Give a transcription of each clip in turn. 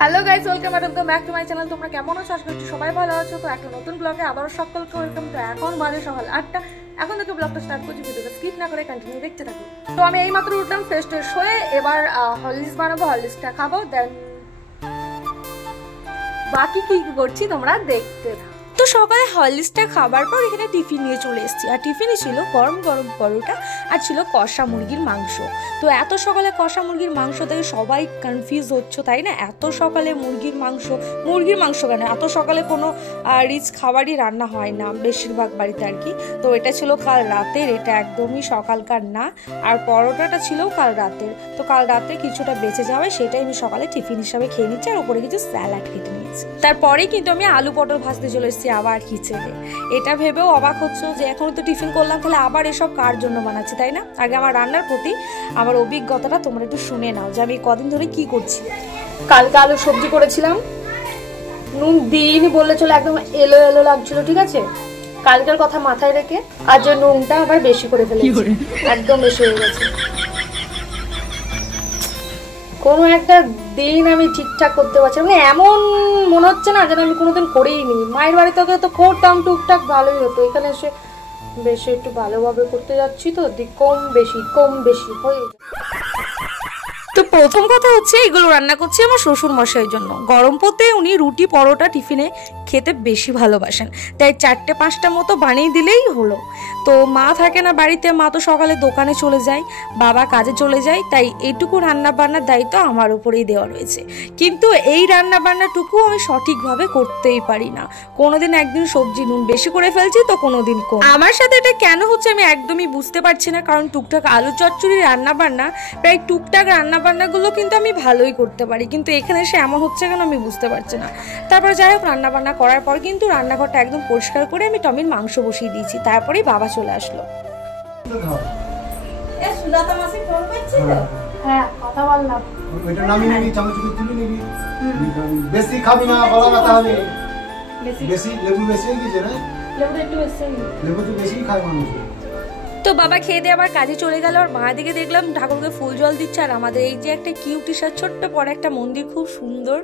Hello guys, welcome back to my channel. তোমরা কেমন আছো? আশা করছি সবাই ভালো আছো। তো একটা নতুন ব্লগে আবারও সকলকে ওয়েলকাম। তো এখন বাজে সকাল 8টা। এখন থেকে ব্লগটা স্টার্ট করছি, ভিডিওটা স্কিপ না করে কন্টিনিউ দেখতে থাকো। তো আমি এইমাত্র উঠলাম ফ্রেশ ট্রেশ হয়ে, এবার হরলিক্স বানাবো, হরলিক্সটা খাবো, দেন বাকি কি করছি তোমরা দেখতে থাকো। তো সকালে হরলিক্সটা খাবার পর এখানে টিফিন নিয়ে চলে এসেছি, আর টিফিনে ছিল গরম গরম পরোটা আর ছিল কষা মুরগির মাংস। তো এত সকালে কষা মুরগির মাংস থেকে সবাই কনফিউজ হচ্ছে, তাই না? এত সকালে মুরগির মাংস কেন? এত সকালে কোনো রিচ খাবারই রান্না হয় না বেশিরভাগ বাড়িতে আর কি। তো এটা ছিল কাল রাতের, এটা একদমই সকালকার না। আর পরোটাটা ছিল কাল রাতের, তো কাল রাতে কিছুটা বেঁচে যাবে, সেটাই আমি সকালে টিফিন হিসাবে খেয়ে নিচ্ছি। আর ওপরে কিছু স্যালাড কেটে নিয়েছি। তারপরেই কিন্তু আমি আলু পটল ভাজতে চলে এসেছি আবার কিচেনে। এটা ভেবেও অবাক হচ্ছে যে এখন তো টিফিন করলাম, তাহলে আবার এসব কার জন্য বানাচ্ছি, তাই না? আগে আমার রান্নার প্রতি আমার অভিজ্ঞতাটা তোমরা একটু শুনে নাও যে আমি কদিন ধরে কি করছি। কালকে আলু সবজি করেছিলাম, নুন দিইনি বললে চলে, একদম এলো এলো লাগছিল, ঠিক আছে? কালকের কথা মাথায় রেখে আজ নুনটা আবার বেশি করে ফেলেছি, একদম বেশি হয়ে গেছে। কোনো একটা দিন আমি ঠিকঠাক করতে পারছি, মানে এমন মনে হচ্ছে না যেন আমি কোনোদিন করেই নি। মায়ের বাড়ি থেকে তো করতাম টুকটাক, ভালোই হতো। এখানে এসে বেশি একটু ভালোভাবে করতে যাচ্ছি, তো কম বেশি হয়ে যায়। তো প্রথম কথা হচ্ছে, এগুলো রান্না করছি আমার শ্বশুর মশাইয়ের জন্য। গরম পথে উনি রুটি পরোটা টিফিনে খেতে বেশি ভালোবাসেন, তাই 4-5টা মতো বানিয়ে দিলেই হলো। তো মা থাকে না বাড়িতে, মা তো সকালে দোকানে চলে যায়, বাবা কাজে চলে যায়, তাই এইটুকু রান্না বান্নার দায়িত্ব আমার উপরেই দেওয়া রয়েছে। কিন্তু এই রান্না বান্নাটুকু আমি সঠিকভাবে করতেই পারি না। কোনোদিন একদিন সবজি নুন বেশি করে ফেলছি, তো কোনোদিন কম। আমার সাথে এটা কেন হচ্ছে আমি একদমই বুঝতে পারছি না, কারণ টুকটাক আলু চচ্চড়ি রান্না বান্না, প্রায় টুকটাক রান্না বান্নাগুলো কিন্তু আমি ভালোই করতে পারি, কিন্তু এখানে এসে এমন হচ্ছে কেন আমি বুঝতে পারছি না। তারপরে যাই হোক, রান্না বান্না করার পর কিন্তু রান্নাঘরটা একদম পরিষ্কার করে আমি টমির মাংস বসিয়ে দিয়েছি। তারপরেই বাবা চলে আসলো। হ্যাঁ, কথা বললাম। ওইটা নামিয়ে নিবি, চামচে তুলে নিবি। বেশি খাবি না, গলা ব্যথা হবে। বেশি লেবু বেশি হয়ে গেছে না? লেবু একটু বেশি, লেবু তো বেশি খায় মানুষ। তো বাবা খেয়ে দিয়ে আবার কাজে চলে গেল। আর মায়ের দিকে দেখলাম ঠাকুরকে ফুল জল দিচ্ছে, আর আমাদের এই যে একটা কিউটিসার ছোট্ট পরে একটা মন্দির, খুব সুন্দর।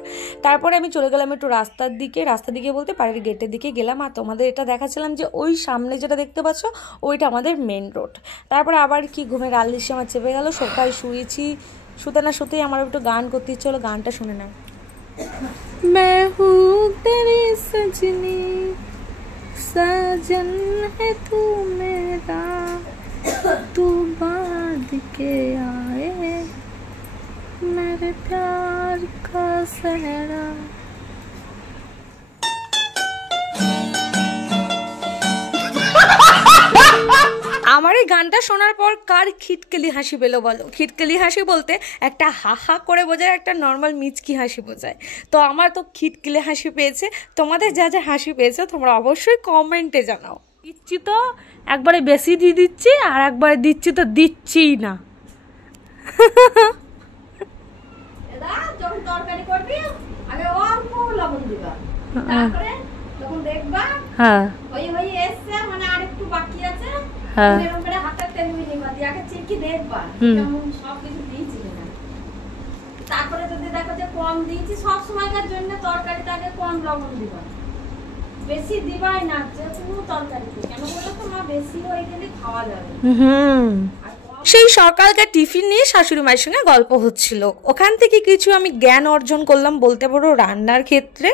তারপরে আমি চলে গেলাম একটু রাস্তার দিকে বলতে বাড়ির গেটের দিকে গেলাম। আর তোমাদের এটা দেখাচ্ছিলাম যে ওই সামনে যেটা দেখতে পাচ্ছ ওইটা আমাদের মেন রোড। তারপরে আবার কি ঘুমের আলসি আমার চেপে গেল, সকাল শুয়েছি, শুতে না শুতেই আমার একটু গান করতে ইচ্ছে হলো। গানটা শুনে নাও। मैं हूँ तेरी सजनी, सजन है तू मेरा, तू बांध के आए मेरे प्यार का सहरा। আমার এই গানটা শোনার পর কার খিটকেলি হাসি পেলো বলো? খিটকেলি হাসি বলতে একটা হা হা করে বোঝায়, একটা নর্মাল মিচকি হাসি বোঝায়। তো আমার তো খিটকেলি হাসি পেয়েছে। তোমাদের যা যা হাসি পেয়েছে তোমরা অবশ্যই কমেন্টে জানাও। দিচ্ছি তো একবারে বেশি দিয়ে দিচ্ছি, আর একবারে দিচ্ছি তো দিচ্ছিই না। যখন তরকারি করবি আগে অল্প লবণ দিবা, তারপরে যখন দেখবা হ্যাঁ হই এসছে, মানে আরেকটু বাকি আছে, হ্যাঁ, এরকম করে হাতের তেল নিবা, দিয়ে আগে চিকি দেখবা কেমন সব কিছু দিয়েছি না। তারপরে যদি দেখো যে কম দিয়েছি, সব সময়কার জন্য তরকারিতে আগে কম লবণ দিবা, বেশি দিবাই না যে কোনো তরকারিতে। কেন বলো তো, মা বেশি হয়ে গেলে খাওয়া যাবে। সেই সকালকার টিফিন নিয়ে শাশুড়ি মায়ের সঙ্গে গল্প হচ্ছিল, ওখান থেকে কিছু আমি জ্ঞান অর্জন করলাম বলতে পারো রান্নার ক্ষেত্রে।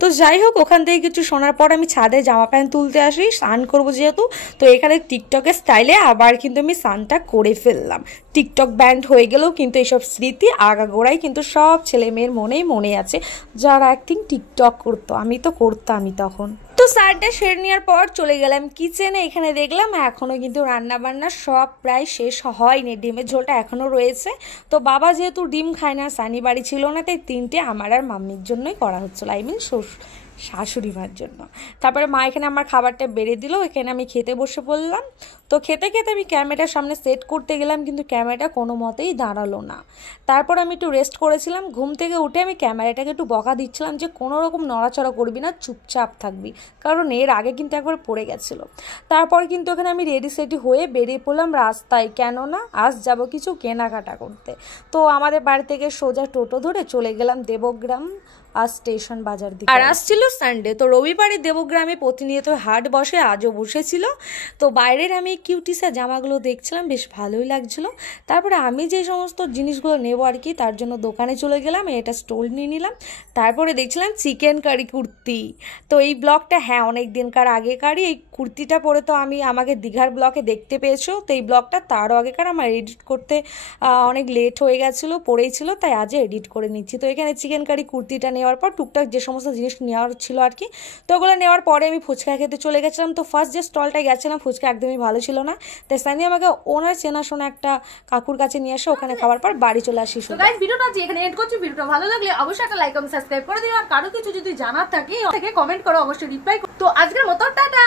তো যাই হোক, ওখান থেকে কিছু শোনার পর আমি ছাদে জামা প্যান্ট তুলতে আসি, স্নান করবো যেহেতু। তো এখানে টিকটকের স্টাইলে আবার কিন্তু আমি স্নানটা করে ফেললাম। টিকটক ব্যান্ড হয়ে গেলেও কিন্তু এইসব স্মৃতি আগাগোড়াই কিন্তু সব ছেলে মেয়ের মনে আছে, যারা একদিন টিকটক করতো। আমি তো করতামই তখন। তো স্যারটা সেরে নেওয়ার পর চলে গেলাম কিচেনে। এখানে দেখলাম এখনো কিন্তু রান্না বান্না সব প্রায় শেষ হয়নি, ডিমের ঝোলটা এখনো রয়েছে। তো বাবা যেহেতু ডিম খায় না, সানি বাড়ি ছিল না, তাই 3টে আমার আর মাম্মির জন্যই করা হচ্ছিল, শাশুড়ি মার জন্য। তারপরে মা এখানে আমার খাবারটা বেড়ে দিল, এখানে আমি খেতে বসে পড়লাম। তো খেতে খেতে আমি ক্যামেরার সামনে সেট করতে গেলাম, কিন্তু ক্যামেরাটা কোনো মতেই দাঁড়ালো না। তারপর আমি একটু রেস্ট করেছিলাম, ঘুম থেকে উঠে আমি ক্যামেরাটাকে একটু বকা দিচ্ছিলাম যে কোনো রকম নড়াচড়া করবি না, চুপচাপ থাকবি, কারণ এর আগে কিন্তু একবার পড়ে গেছিলো। তারপর কিন্তু এখানে আমি রেডি সেডি হয়ে বেরিয়ে পড়লাম রাস্তায়, কেননা আজ যাব কিছু কেনাকাটা করতে। তো আমাদের বাড়ি থেকে সোজা টোটো ধরে চলে গেলাম দেবগ্রাম আর স্টেশন বাজার দিকে। আর আসছিল সানডে, তো রবিবারে দেবগ্রামে প্রতিনিয়ত হাট বসে, আজও বসেছিল। তো বাইরের আমি কিউটিসা জামাগুলো দেখছিলাম, বেশ ভালোই লাগছিলো। তারপরে আমি যে সমস্ত জিনিসগুলো নেবো আর কি, তার জন্য দোকানে চলে গেলাম, এটা স্টোল নিয়ে নিলাম। তারপরে দেখছিলাম চিকেন কারি কুর্তি। তো এই ব্লগটা হ্যাঁ অনেক দিনকার আগেকারই, এই কুর্তিটা পরে তো আমাকে দীঘার ব্লগে দেখতে পেয়েছো। তো এই ব্লগটা তারও আগেকার, আমার এডিট করতে অনেক লেট হয়ে গেছিলো, পড়েই ছিল, তাই আজও এডিট করে নিচ্ছি। তো এখানে চিকেন কারি কুর্তিটা নেওয়ার পর টুকটাক যে সমস্ত জিনিস নেওয়ার ছিল আর কি, তো ওগুলো নেওয়ার পরে আমি ফুচকা খেতে চলে গেছিলাম। তো ফার্স্ট যে স্টলটায় গেছিলাম, ফুচকা একদমই ভালো ছিল না, তাই সানি আমাকে ওনার চেনাশোনা একটা কাকুর কাছে নিয়ে আসে, ওখানে খাওয়ার পর বাড়ি চলে আসি। তো গাইস ভিডিওটা যে এখানে এন্ড করছি, ভিডিওটা ভালো লাগলে অবশ্যই একটা লাইক এবং সাবস্ক্রাইব করে দিও, আর কারো কিছু যদি জানার থাকে কমেন্ট করো, অবশ্যই রিপ্লাই করো। তো আজকের মতো টাটা।